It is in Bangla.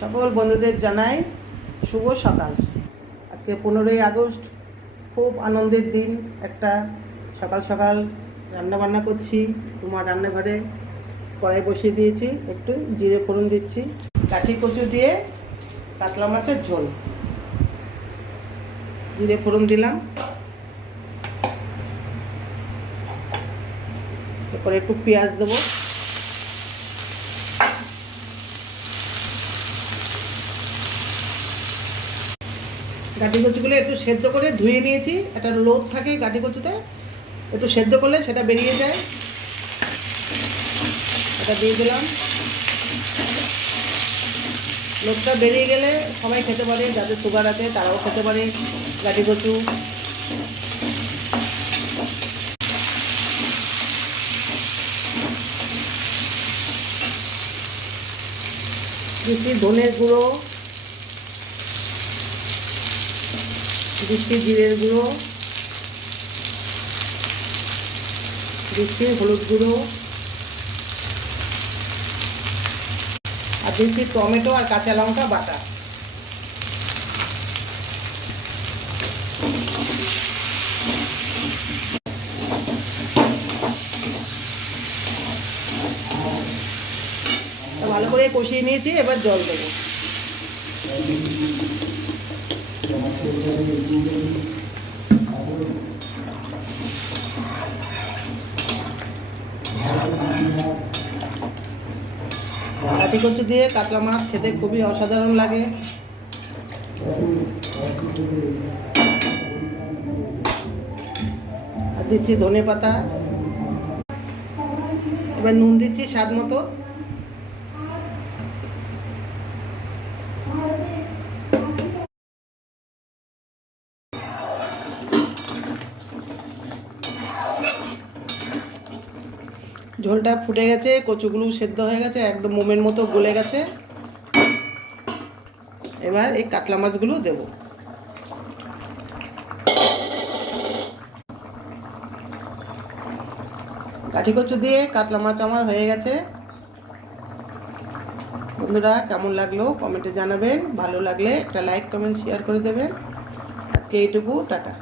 সকল বন্ধুদের জানাই শুভ সকাল। আজকে 15ই আগস্ট, খুব আনন্দের দিন একটা। সকাল সকাল রান্নাবান্না করছি। তোমার রান্নাঘরে কড়াই বসিয়ে দিয়েছি, একটু জিরে ফোড়ন দিচ্ছি। কাঠি কচু দিয়ে কাতলা মাছের ঝোল, জিরে ফোড়ন দিলাম। এরপরে একটু পেঁয়াজ দেবো। গাটি কচুগুলো একটু সেদ্ধ করে ধুয়ে নিয়েছি। একটা লোদ থাকে গাটি কচুতে, একটু সেদ্ধ করলে সেটা বেরিয়ে যায়। এটা দিয়ে দিলাম। লোদটা বেরিয়ে গেলে সবাই খেতে পারে, যাদের সুগার আছে তারাও খেতে পারে গাটি কচু। দিচ্ছি ধনের গুঁড়ো, দিচ্ছি জিরের গুঁড়ো, দিচ্ছি হলুদ গুঁড়ো, আর দিচ্ছি টমেটো আর কাঁচা লঙ্কা বাটা। ভালো করে কষিয়ে নিয়েছি, এবার জল দেবো। গাটি কচু দিয়ে কাতলা মাছ খেতে খুবই অসাধারণ লাগে। আর দিচ্ছি ধনে পাতা। এবার নুন দিচ্ছি স্বাদ মতো। ঝোলটা ফুটে গেছে, কচুগুলো সেদ্ধ হয়ে গেছে, একদম মোমের মতো গলে গেছে। এবার এই কাতলা মাছগুলো দেব। কাঠি কচু দিয়ে কাতলা মাছ আমার হয়ে গেছে। বন্ধুরা, কেমন লাগলো কমেন্টে জানাবেন। ভালো লাগলে একটা লাইক কমেন্ট শেয়ার করে দেবেন। আজকে এইটুকু, টাটা।